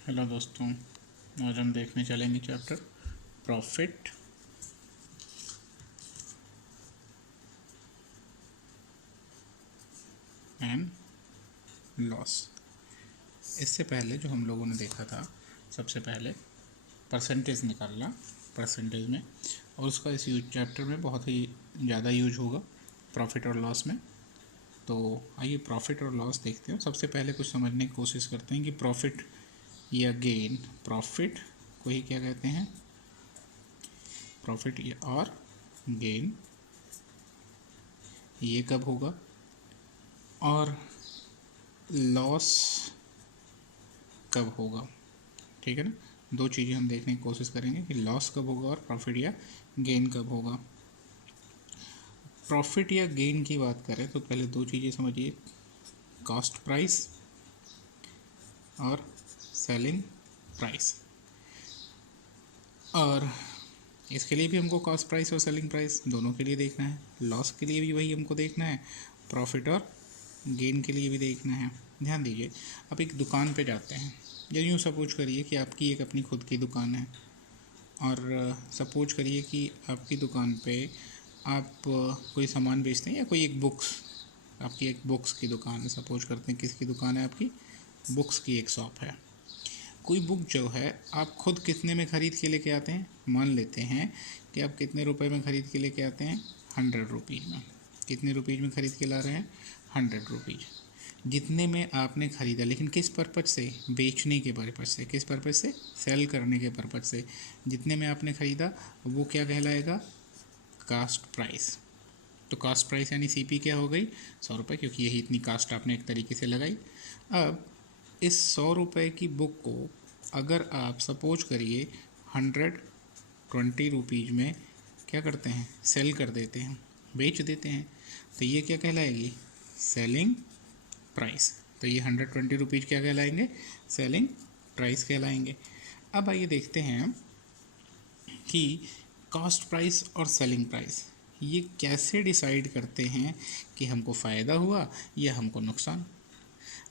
Hello दोस्तों, आज हम देखने चलेंगे चैप्टर प्रॉफिट एंड लॉस। इससे पहले जो हम लोगों ने देखा था, सबसे पहले परसेंटेज निकालना परसेंटेज में, और उसका इस चैप्टर में बहुत ही ज़्यादा यूज होगा प्रॉफिट और लॉस में। तो आइए प्रॉफिट और लॉस देखते हैं। सबसे पहले कुछ समझने की कोशिश करते हैं कि प्रॉफिट या गेन, प्रॉफिट को ही क्या कहते हैं, प्रॉफिट और गेन ये कब होगा, और लॉस कब होगा। ठीक है ना, दो चीज़ें हम देखने की कोशिश करेंगे कि लॉस कब होगा और प्रॉफिट या गेन कब होगा। प्रॉफिट या गेन की बात करें तो पहले दो चीज़ें समझिए, कॉस्ट प्राइस और सेलिंग प्राइस। और इसके लिए भी हमको कॉस्ट प्राइस और सेलिंग प्राइस दोनों के लिए देखना है, लॉस के लिए भी वही हमको देखना है, प्रॉफिट और गेन के लिए भी देखना है। ध्यान दीजिए, आप एक दुकान पे जाते हैं, या यूँ सपोज करिए कि आपकी एक अपनी खुद की दुकान है, और सपोज करिए कि आपकी दुकान पे आप कोई सामान बेचते हैं, या कोई एक बुक्स, आपकी एक बुक्स की दुकान है। सपोज करते हैं किसकी दुकान है, आपकी बुक्स की एक शॉप है। कोई बुक जो है आप खुद कितने में ख़रीद के लेके आते हैं, मान लेते हैं कि आप कितने रुपए में ख़रीद के लेके आते हैं, 100 रुपीज़ में। कितने रुपीज़ में ख़रीद के ला रहे हैं, 100 रुपीज़। जितने में आपने ख़रीदा, लेकिन किस पर्पज़ से, बेचने के पर्पज़ से। किस पर्पज़ से, सेल करने के पर्पज़ से। जितने में आपने ख़रीदा वो क्या कहलाएगा, कास्ट प्राइस। तो कास्ट प्राइस यानी सीपी क्या हो गई, 100 रुपये, क्योंकि यही इतनी कास्ट आपने एक तरीके से लगाई। अब इस 100 रुपये की बुक को अगर आप सपोज करिए 120 रुपीज़ में क्या करते हैं, सेल कर देते हैं, बेच देते हैं, तो ये क्या कहलाएगी, सेलिंग प्राइस। तो ये 120 रुपीज़ क्या कहलाएंगे, सेलिंग प्राइस कहलाएंगे। अब आइए देखते हैं कि कॉस्ट प्राइस और सेलिंग प्राइस ये कैसे डिसाइड करते हैं कि हमको फ़ायदा हुआ या हमको नुकसान।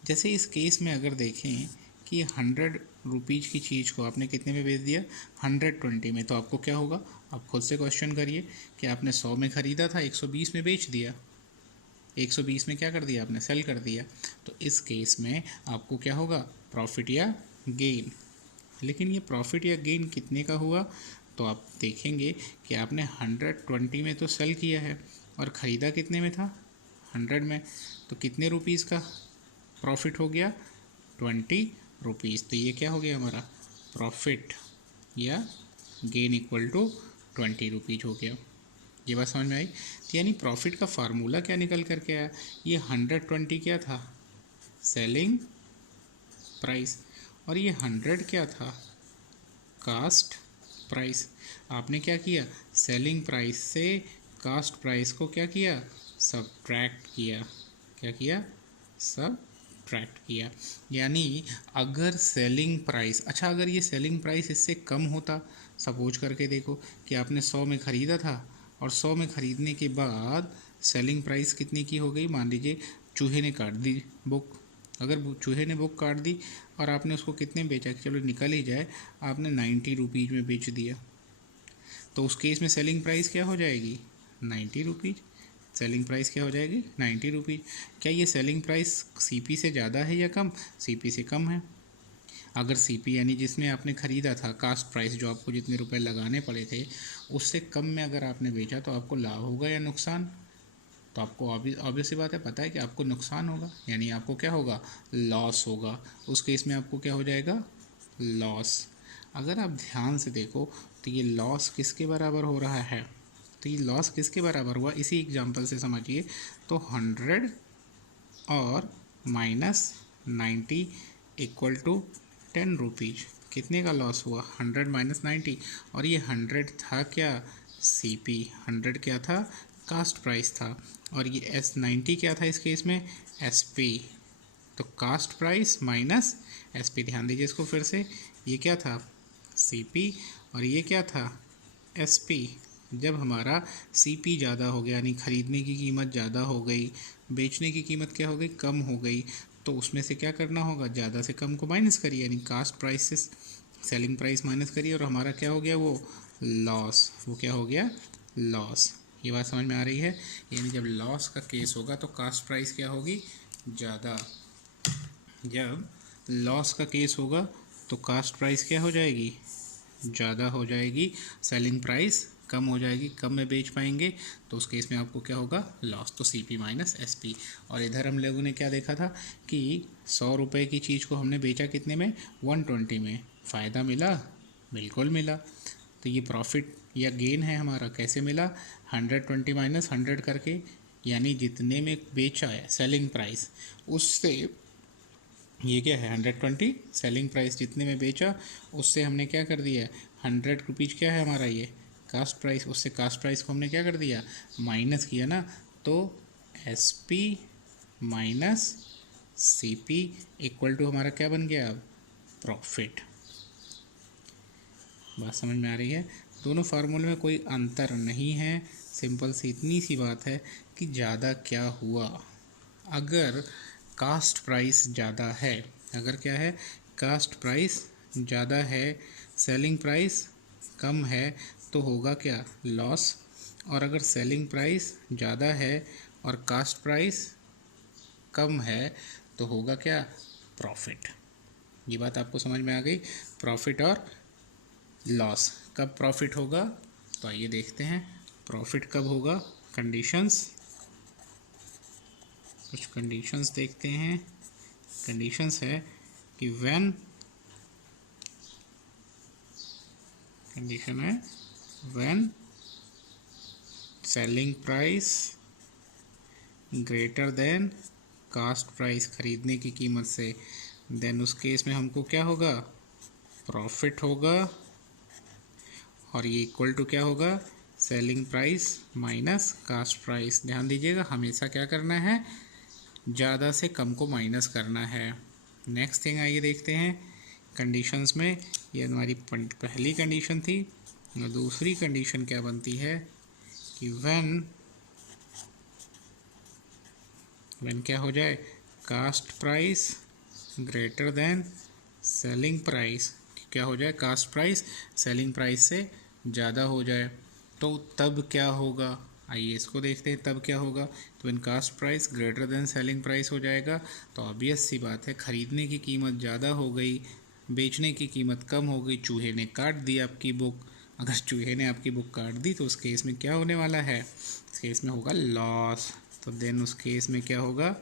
जैसे इस केस में अगर देखें कि 100 रुपीज़ की चीज़ को आपने कितने में बेच दिया, 120 में, तो आपको क्या होगा, आप खुद से क्वेश्चन करिए कि आपने 100 में ख़रीदा था, 120 में बेच दिया, 120 में क्या कर दिया आपने, सेल कर दिया। तो इस केस में आपको क्या होगा, प्रॉफिट या गेन। लेकिन ये प्रॉफिट या गेन कितने का हुआ, तो आप देखेंगे कि आपने 120 में तो सेल किया है, और ख़रीदा कितने में था, 100 में। तो कितने रुपीज़ का प्रॉफिट हो गया, 20 रुपीज़। तो ये क्या हो गया हमारा, प्रॉफिट या गेन इक्वल टू 20 रुपीज़ हो गया। ये बात समझ में आई। तो यानी प्रॉफिट का फार्मूला क्या निकल करके आया, ये 120 क्या था, सेलिंग प्राइस, और ये 100 क्या था, कास्ट प्राइस। आपने क्या किया, सेलिंग प्राइस से कास्ट प्राइस को क्या किया, सब्ट्रैक्ट किया। क्या किया, सब्ट्रैक्ट किया। यानी अगर सेलिंग प्राइस, अच्छा अगर ये सेलिंग प्राइस इससे कम होता, सपोज करके देखो कि आपने 100 में ख़रीदा था, और 100 में ख़रीदने के बाद सेलिंग प्राइस कितने की हो गई, मान लीजिए चूहे ने काट दी बुक। अगर चूहे ने बुक काट दी और आपने उसको कितने में बेचा, चलो निकल ही जाए, आपने 90 रुपीज़ में बेच दिया, तो उस केस में सेलिंग प्राइस क्या हो जाएगी, 90 रुपीज़। सेलिंग प्राइस क्या हो जाएगी, 90 रुपीज़। क्या ये सेलिंग प्राइस सीपी से ज़्यादा है या कम, सीपी से कम है। अगर सीपी यानी जिसमें आपने ख़रीदा था, कास्ट प्राइस जो आपको जितने रुपए लगाने पड़े थे, उससे कम में अगर आपने बेचा, तो आपको लाभ होगा या नुकसान। तो आपको ऑब्वियस सी बात है, पता है कि आपको नुकसान होगा, यानी आपको क्या होगा, लॉस होगा। उस केस में आपको क्या हो जाएगा, लॉस। अगर आप ध्यान से देखो तो ये लॉस किसके बराबर हो रहा है, तो ये लॉस किसके बराबर हुआ, इसी एग्जांपल से समझिए। तो 100 और -90 इक्वल टू 10 रुपीज़। कितने का लॉस हुआ, 100 - 90, और ये 100 था क्या, सीपी। 100 क्या था, कास्ट प्राइस था, और ये S90 क्या था इस केस में, एसपी। तो कास्ट प्राइस माइनस एसपी। ध्यान दीजिए इसको फिर से, ये क्या था, सीपी, और ये क्या था, एसपी। जब हमारा सीपी ज़्यादा हो गया, यानी ख़रीदने की कीमत ज़्यादा हो गई, बेचने की कीमत क्या हो गई, कम हो गई, तो उसमें से क्या करना होगा, ज़्यादा से कम को माइनस करिए, यानी कास्ट प्राइस से सेलिंग प्राइस माइनस करिए, और हमारा क्या हो गया वो लॉस, वो क्या हो गया लॉस। ये बात समझ में आ रही है। यानी जब लॉस का केस होगा तो कास्ट प्राइस क्या होगी ज़्यादा, जब लॉस का केस होगा तो कास्ट प्राइस क्या हो जाएगी ज़्यादा हो जाएगी, सेलिंग प्राइस कम हो जाएगी, कम में बेच पाएंगे, तो उस केस में आपको क्या होगा लॉस, तो CP माइनस SP। और इधर हम लोगों ने क्या देखा था कि 100 रुपये की चीज़ को हमने बेचा कितने में 120 में, फ़ायदा मिला, बिल्कुल मिला। तो ये प्रॉफिट या गेन है हमारा, कैसे मिला 120 माइनस 100 करके, यानी जितने में बेचा है सेलिंग प्राइस उससे, ये क्या है 120 सेलिंग प्राइस जितने में बेचा उससे हमने क्या कर दिया 100 रुपीज़ क्या है हमारा ये कास्ट प्राइस, उससे कास्ट प्राइस को हमने क्या कर दिया माइनस किया ना, तो SP minus CP equal to हमारा क्या बन गया अब प्रॉफिट। बात समझ में आ रही है। दोनों फार्मूले में कोई अंतर नहीं है, सिंपल सी इतनी सी बात है कि ज़्यादा क्या हुआ, अगर कास्ट प्राइस ज़्यादा है, अगर क्या है कास्ट प्राइस ज़्यादा है सेलिंग प्राइस कम है तो होगा क्या लॉस, और अगर सेलिंग प्राइस ज़्यादा है और कास्ट प्राइस कम है तो होगा क्या प्रॉफिट। ये बात आपको समझ में आ गई, प्रॉफिट और लॉस। कब प्रॉफिट होगा, तो आइए देखते हैं प्रॉफिट कब होगा। कंडीशंस, कुछ कंडीशंस देखते हैं। कंडीशंस है कि व्हेन, कंडीशन है when selling price greater than cost price, खरीदने की कीमत से, देन उस केस में हमको क्या होगा प्रॉफिट होगा, और ये इक्वल टू क्या होगा selling price minus cost price. ध्यान दीजिएगा हमेशा क्या करना है ज़्यादा से कम को माइनस करना है। नेक्स्ट थिंग आइए देखते हैं कंडीशंस में, ये हमारी पहली कंडीशन थी, और दूसरी कंडीशन क्या बनती है कि व्हेन क्या हो जाए cost price greater than selling price, क्या हो जाए कास्ट प्राइस सेलिंग प्राइस से ज़्यादा हो जाए, तो तब क्या होगा, आइए इसको देखते हैं तब क्या होगा। तो when cost price greater than selling price हो जाएगा तो ऑब्वियस सी बात है खरीदने की कीमत ज़्यादा हो गई, बेचने की कीमत कम हो गई, चूहे ने काट दी आपकी बुक। अगर चूहे ने आपकी बुक काट दी तो उस केस में क्या होने वाला है, इस केस में होगा लॉस, तो देन उस केस में क्या होगा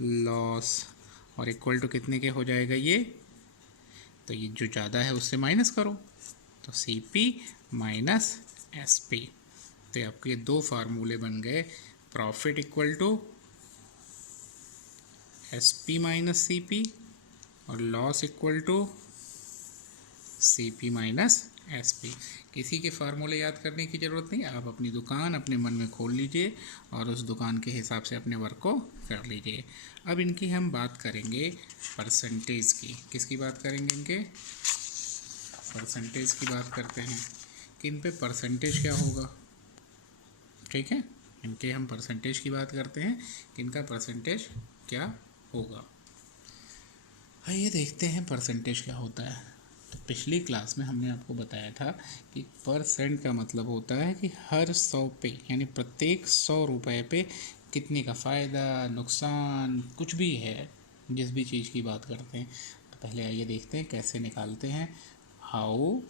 लॉस, और इक्वल टू कितने के हो जाएगा ये, तो ये जो ज़्यादा है उससे माइनस करो, तो CP माइनस SP। तो आपके दो फार्मूले बन गए, profit equal to SP minus CP और loss equal to CP minus SP। किसी के फार्मूले याद करने की ज़रूरत नहीं, आप अपनी दुकान अपने मन में खोल लीजिए और उस दुकान के हिसाब से अपने वर्क को कर लीजिए। अब इनकी हम बात करेंगे परसेंटेज की, किसकी बात करेंगे इनके परसेंटेज की बात करते हैं कि इन पे परसेंटेज क्या होगा, ठीक है, इनके हम परसेंटेज की बात करते हैं कि इनका परसेंटेज क्या होगा। आइए देखते हैं परसेंटेज क्या होता है। तो पिछली क्लास में हमने आपको बताया था कि परसेंट का मतलब होता है कि हर 100 पे, यानी प्रत्येक 100 रुपये पे कितने का फ़ायदा नुकसान कुछ भी है, जिस भी चीज़ की बात करते हैं। तो पहले आइए देखते हैं कैसे निकालते हैं, हाउ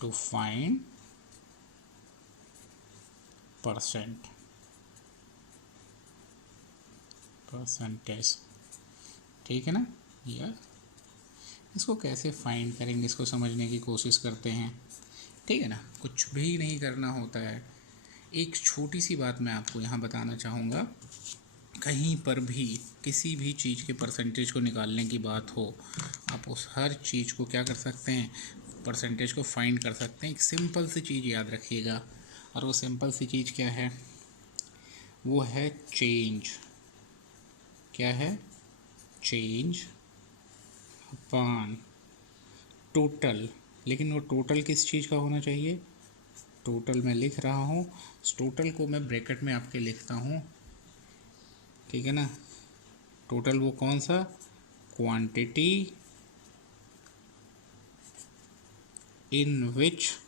टू फाइंड परसेंटेज, ठीक है ना। या इसको कैसे फाइंड करेंगे, इसको समझने की कोशिश करते हैं, ठीक है ना। कुछ भी नहीं करना होता है, एक छोटी सी बात मैं आपको यहाँ बताना चाहूँगा, कहीं पर भी किसी भी चीज़ के परसेंटेज को निकालने की बात हो, आप उस हर चीज़ को क्या कर सकते हैं परसेंटेज को फाइंड कर सकते हैं। एक सिंपल सी चीज़ याद रखिएगा, और वो सिंपल सी चीज़ क्या है, वो है चेंज। क्या है, चेंज अपॉन टोटल। लेकिन वो टोटल किस चीज़ का होना चाहिए, टोटल मैं लिख रहा हूँ, इस टोटल को मैं ब्रैकेट में आपके लिखता हूँ ठीक है ना। टोटल वो कौन सा, क्वांटिटी इन विच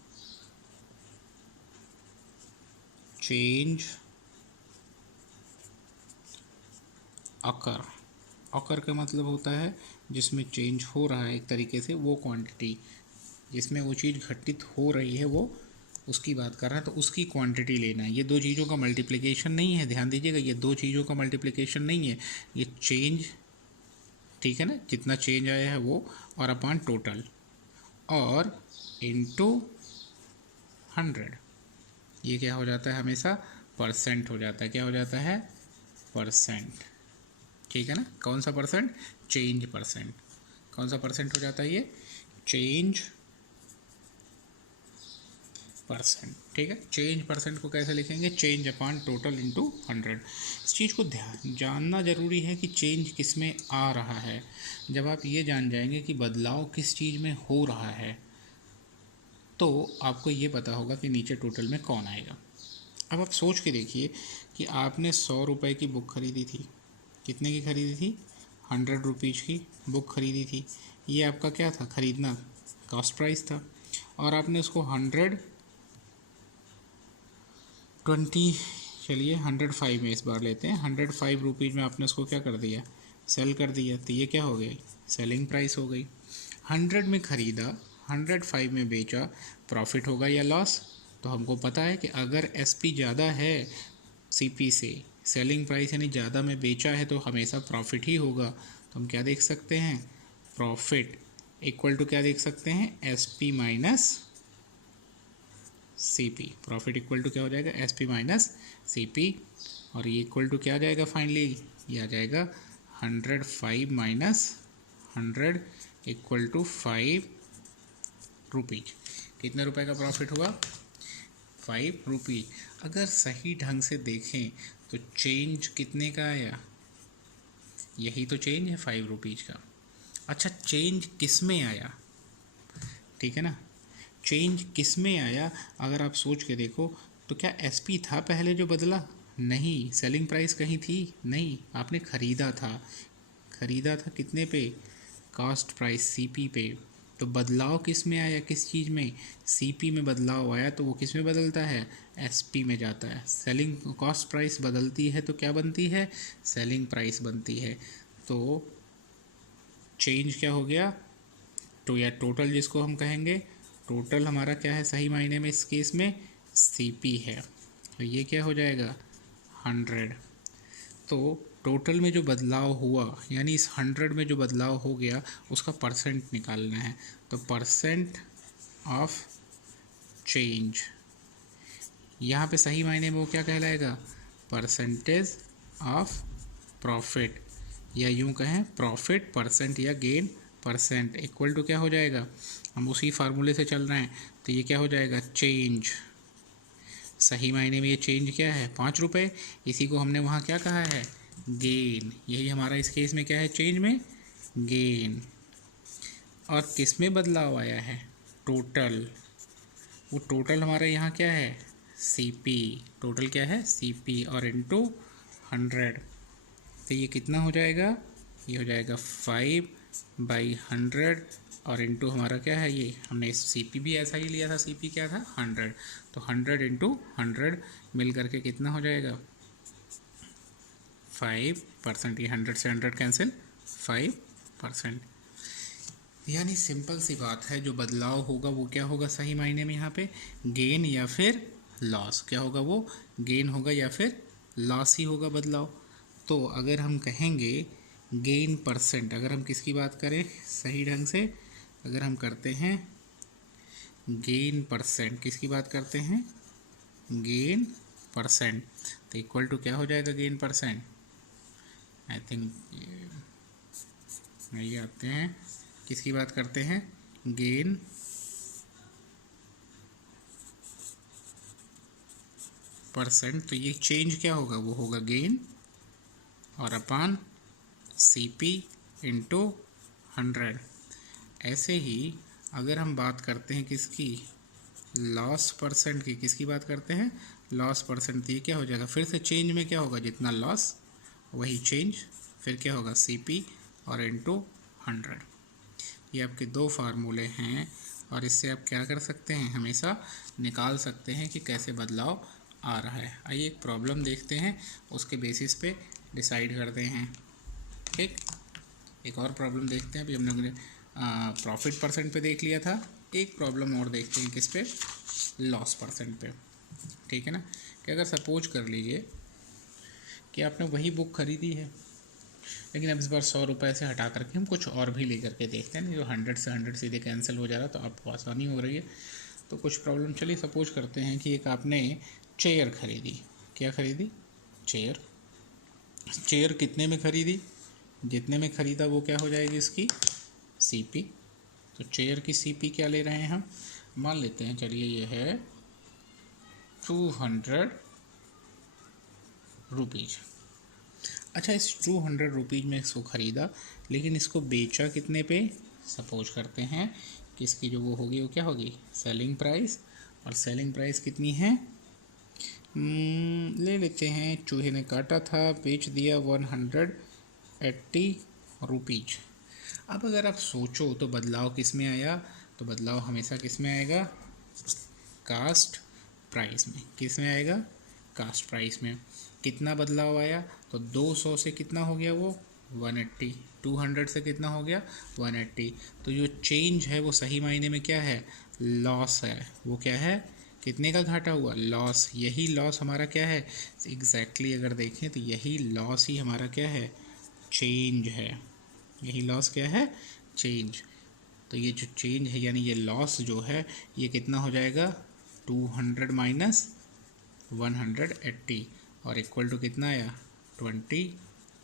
चेंज अकर। अकर का मतलब होता है जिसमें चेंज हो रहा है एक तरीके से, वो क्वांटिटी जिसमें वो चीज़ घटित हो रही है वो उसकी बात कर रहा है, तो उसकी क्वांटिटी लेना है। ये दो चीज़ों का मल्टीप्लिकेशन नहीं है, ध्यान दीजिएगा, ये दो चीज़ों का मल्टीप्लिकेशन नहीं है, ये चेंज, ठीक है ना, जितना चेंज आया है वो, और अपॉन टोटल, और इनटू 100। ये क्या हो जाता है हमेशा, परसेंट हो जाता है। क्या हो जाता है, परसेंट, ठीक है ना। कौन सा परसेंट, चेंज परसेंट। कौन सा परसेंट हो जाता है ये, चेंज परसेंट, ठीक है। चेंज परसेंट को कैसे लिखेंगे, चेंज अपॉन टोटल इनटू 100। इस चीज़ को ध्यान जानना जरूरी है कि चेंज किस में आ रहा है। जब आप ये जान जाएंगे कि बदलाव किस चीज़ में हो रहा है, तो आपको ये पता होगा कि नीचे टोटल में कौन आएगा। अब आप सोच के देखिए कि आपने 100 रुपये की बुक खरीदी थी, कितने की खरीदी थी, 100 रुपीज़ की बुक खरीदी थी। ये आपका क्या था, खरीदना, कॉस्ट प्राइस था। और आपने उसको 105 में इस बार लेते हैं, 105 रुपीज़ में आपने उसको क्या कर दिया, सेल कर दिया। तो ये क्या हो गया, सेलिंग प्राइस हो गई। 100 में ख़रीदा, 105 में बेचा, प्रॉफिट होगा या लॉस। तो हमको पता है कि अगर एसपी ज़्यादा है सीपी से, सेलिंग प्राइस यानी ज़्यादा में बेचा है, तो हमेशा प्रॉफिट ही होगा। तो हम क्या देख सकते हैं, प्रॉफिट इक्वल टू क्या देख सकते हैं, SP minus CP. Profit equal to क्या हो जाएगा, एसपी माइनस सीपी, और ये इक्वल टू क्या आ जाएगा, फाइनली ये आ जाएगा 105 माइनस 100 इक्वल टू 5 रुपीज। कितने रुपए का प्रॉफिट हुआ, 5 रुपीज। अगर सही ढंग से देखें तो चेंज कितने का आया, यही तो चेंज है 5 रुपीज का। अच्छा, चेंज किस में आया, ठीक है ना, चेंज किस में आया। अगर आप सोच के देखो तो क्या एसपी था पहले जो बदला, नहीं। सेलिंग प्राइस कहीं थी, नहीं। आपने ख़रीदा था, ख़रीदा था कितने पे, कॉस्ट प्राइस सीपी पे। तो बदलाव किस में आया, किस चीज़ में, सीपी में बदलाव आया, तो वो किस में बदलता है, एसपी में जाता है। सेलिंग कॉस्ट प्राइस बदलती है तो क्या बनती है, सेलिंग प्राइस बनती है। तो चेंज क्या हो गया, तो या टोटल जिसको हम कहेंगे, टोटल हमारा क्या है सही मायने में इस केस में, सीपी है। तो ये क्या हो जाएगा, 100। तो टोटल में जो बदलाव हुआ, यानी इस 100 में जो बदलाव हो गया उसका परसेंट निकालना है। तो परसेंट ऑफ चेंज, यहाँ पे सही मायने में वो क्या कहलाएगा, परसेंटेज ऑफ प्रॉफिट, या यूँ कहें प्रॉफिट परसेंट या गेन परसेंट इक्वल टू क्या हो जाएगा, हम उसी फार्मूले से चल रहे हैं। तो ये क्या हो जाएगा, चेंज। सही मायने में ये चेंज क्या है, 5 रुपये। इसी को हमने वहाँ क्या कहा है, गेन। यही हमारा इस केस में क्या है, चेंज में गेन। और किस में बदलाव आया है, टोटल। वो टोटल हमारा यहाँ क्या है, सीपी। टोटल क्या है, सीपी, और इनटू 100। तो ये कितना हो जाएगा, ये हो जाएगा 5/100, और इनटू हमारा क्या है, ये हमने सीपी भी ऐसा ही लिया था, सीपी क्या था, 100। तो 100 इंटू 100 मिल करके कितना हो जाएगा, 5%। ये 100 से 100 कैंसिल, 5%। यानी सिंपल सी बात है, जो बदलाव होगा वो क्या होगा सही मायने में, यहाँ पे गेन या फिर लॉस। क्या होगा, वो गेन होगा या फिर लॉस ही होगा बदलाव। तो अगर हम कहेंगे गेन परसेंट, अगर हम किसकी बात करें सही ढंग से, अगर हम करते हैं गेन परसेंट, किसकी बात करते हैं, गेन परसेंट, तो इक्वल टू क्या हो जाएगा, गेन परसेंट। आई थिंक ये आते हैं, किसकी बात करते हैं, गेन परसेंट। तो ये चेंज क्या होगा, वो होगा गेन, और अपान सीपी इंटू 100। ऐसे ही अगर हम बात करते हैं किसकी, लॉस परसेंट की, किसकी बात करते हैं, लॉस परसेंट। तो ये क्या हो जाएगा, फिर से चेंज में क्या होगा, जितना लॉस वही चेंज, फिर क्या होगा CP और इनटू 100। ये आपके दो फार्मूले हैं और इससे आप क्या कर सकते हैं, हमेशा निकाल सकते हैं कि कैसे बदलाव आ रहा है। आइए एक प्रॉब्लम देखते हैं, उसके बेसिस पे डिसाइड करते हैं। ठीक, एक और प्रॉब्लम देखते हैं। अभी हमने प्रॉफिट परसेंट पे देख लिया था, एक प्रॉब्लम और देखते हैं किस पे, लॉस परसेंट पे। ठीक है ना, कि अगर सपोज कर लीजिए कि आपने वही बुक खरीदी है, लेकिन अब इस बार 100 रुपये से हटा करके हम कुछ और भी लेकर के देखते हैं ना, जो 100 से 100 सीधे कैंसिल हो जा रहा है, तो आपको आसानी हो रही है। तो कुछ प्रॉब्लम, चलिए सपोज करते हैं कि एक आपने चेयर खरीदी। क्या खरीदी? चेयर। चेयर कितने में खरीदी? जितने में खरीदा वो क्या हो जाएगी इसकी CP। तो चेयर की CP क्या ले रहे हैं हम, मान लेते हैं, चलिए ये है 200 रुपीज़। अच्छा, इस 200 रुपीज़ में इसको ख़रीदा, लेकिन इसको बेचा कितने पे? सपोज करते हैं कि इसकी जो वो होगी वो क्या होगी, सेलिंग प्राइस। और सेलिंग प्राइस कितनी है, ले लेते हैं, चूहे ने काटा था, बेच दिया 180 रुपीज़। अब अगर आप सोचो तो बदलाव किस में आया, तो बदलाव हमेशा किस में आएगा, कास्ट प्राइस में। किस में आएगा, कास्ट प्राइस में। कितना बदलाव आया, तो 200 से कितना हो गया वो 180, 200 से कितना हो गया 180। तो जो चेंज है वो सही मायने में क्या है, लॉस है। वो क्या है, कितने का घाटा हुआ, लॉस। यही लॉस हमारा क्या है, एग्जैक्टली अगर देखें तो यही लॉस ही हमारा क्या है, चेंज है। यही लॉस क्या है, चेंज। तो ये जो चेंज है यानी ये लॉस जो है ये कितना हो जाएगा, 200 माइनस 180 और इक्वल टू कितना आया, 20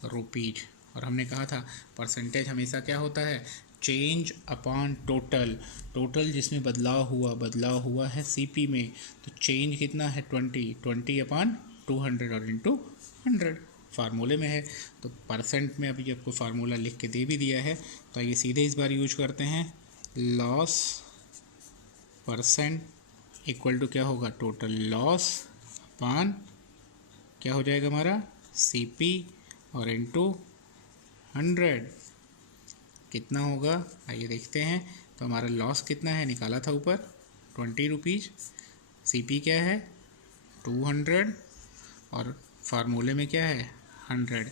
रुपीज़। और हमने कहा था परसेंटेज हमेशा क्या होता है, चेंज अपॉन टोटल। टोटल जिसमें बदलाव हुआ है CP में, तो चेंज कितना है 20 अपॉन 200 और इंटू 100 फार्मूले में है। तो परसेंट में अभी आपको फार्मूला लिख के दे भी दिया है, तो ये सीधे इस बार यूज करते हैं, लॉस परसेंट इक्वल टू क्या होगा, टोटल लॉस अपॉन क्या हो जाएगा हमारा CP और इंटू 100 कितना होगा, आइए देखते हैं। तो हमारा लॉस कितना है, निकाला था ऊपर 20 रुपीज़, CP क्या है 200 और फार्मूले में क्या है 100,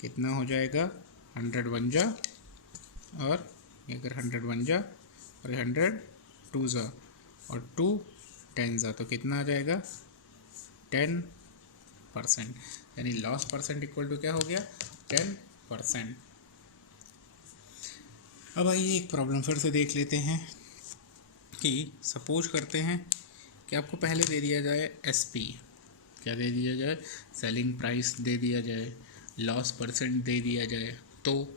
कितना हो जाएगा 100 बन जा, और अगर 100 बन जा और 100 2 जा और 2 10 जा, तो कितना आ जाएगा 10%। यानी लॉस परसेंट इक्वल टू क्या हो गया 10%। अब आइए एक प्रॉब्लम फिर से देख लेते हैं कि सपोज करते हैं कि आपको पहले दे दिया जाए SP, क्या दे दिया जाए, सेलिंग प्राइस दे दिया जाए, लॉस परसेंट दे दिया जाए, तो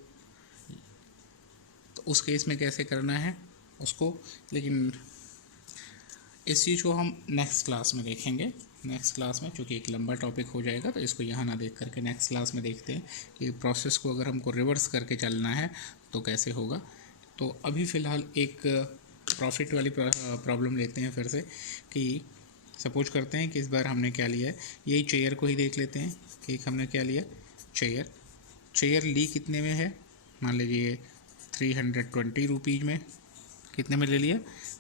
उस केस में कैसे करना है उसको, लेकिन इस चीज़ को हम नेक्स्ट क्लास में देखेंगे। नेक्स्ट क्लास में, चूँकि एक लंबा टॉपिक हो जाएगा, तो इसको यहाँ ना देख करके नेक्स्ट क्लास में देखते हैं कि प्रोसेस को अगर हमको रिवर्स करके चलना है तो कैसे होगा। तो अभी फ़िलहाल एक प्रॉफिट वाली प्रॉब्लम लेते हैं फिर से, कि सपोज करते हैं कि इस बार हमने क्या लिया है, यही चेयर को ही देख लेते हैं कि एक हमने क्या लिया, चेयर ली कितने में है, मान लीजिए 320 रुपीज़ में। कितने में ले लिया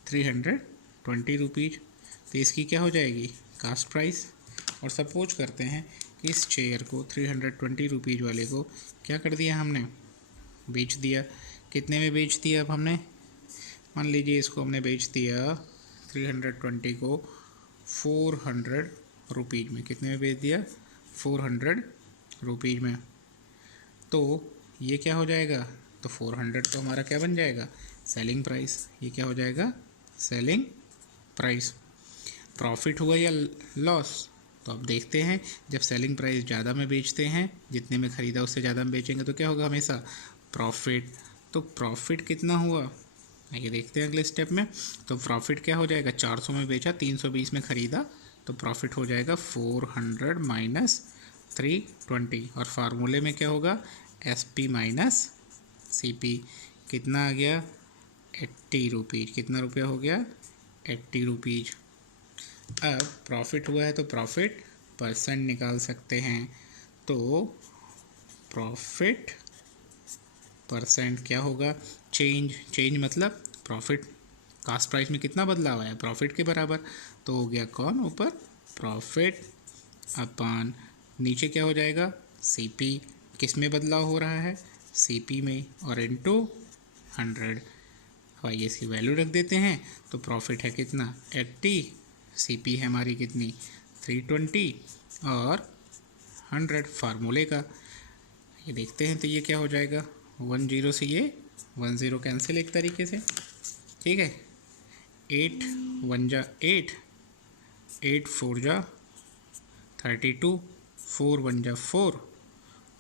320 रुपीज़। तो इसकी क्या हो जाएगी कास्ट प्राइस। और सपोज करते हैं कि इस चेयर को 320 रुपीज़ वाले को क्या कर दिया हमने, बेच दिया। कितने में बेच दिया, अब हमने मान लीजिए इसको हमने बेच दिया 320 को 400 रुपीज़ में। कितने में बेच दिया 400 रुपीज़ में। तो ये क्या हो जाएगा, तो 400 तो हमारा क्या बन जाएगा, सेलिंग प्राइस। ये क्या हो जाएगा, सेलिंग प्राइस। प्रॉफिट हुआ या लॉस, तो अब देखते हैं, जब सेलिंग प्राइस ज़्यादा में बेचते हैं, जितने में ख़रीदा उससे ज़्यादा में बेचेंगे तो क्या होगा, हमेशा प्रॉफिट। तो प्रॉफिट कितना हुआ, ये देखते हैं अगले स्टेप में। तो प्रॉफिट क्या हो जाएगा, 400 में बेचा, 320 में ख़रीदा, तो प्रॉफिट हो जाएगा 400 माइनस 320। और फार्मूले में क्या होगा, SP माइनस CP। कितना आ गया 80 रुपीज़। कितना रुपया हो गया 80 रुपीज़। अब प्रॉफिट हुआ है तो प्रॉफिट परसेंट निकाल सकते हैं। तो प्रॉफिट परसेंट क्या होगा, चेंज मतलब प्रॉफिट, कास्ट प्राइस में कितना बदलाव आया, प्रॉफिट के बराबर, तो हो गया कौन ऊपर प्रॉफिट अपॉन नीचे क्या हो जाएगा सीपी, किस में बदलाव हो रहा है सीपी में, और इनटू 100। आइए इसकी वैल्यू रख देते हैं, तो प्रॉफिट है कितना 80, सीपी है हमारी कितनी 320 और 100 फार्मूले का। ये देखते हैं तो ये क्या हो जाएगा 10 से ये 10 कैंसिल एक तरीके से, ठीक है। 8 1 जा 8, 8 4 जा 32, 4 1 जा 4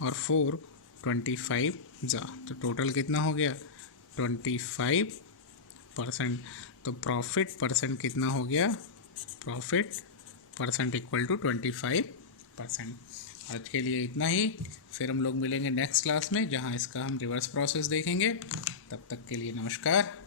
और 4 25 जा, तो टोटल कितना हो गया 25%। तो प्रॉफिट परसेंट कितना हो गया, प्रॉफिट परसेंट इक्वल टू 25%। आज के लिए इतना ही, फिर हम लोग मिलेंगे नेक्स्ट क्लास में जहां इसका हम रिवर्स प्रोसेस देखेंगे। तब तक के लिए नमस्कार।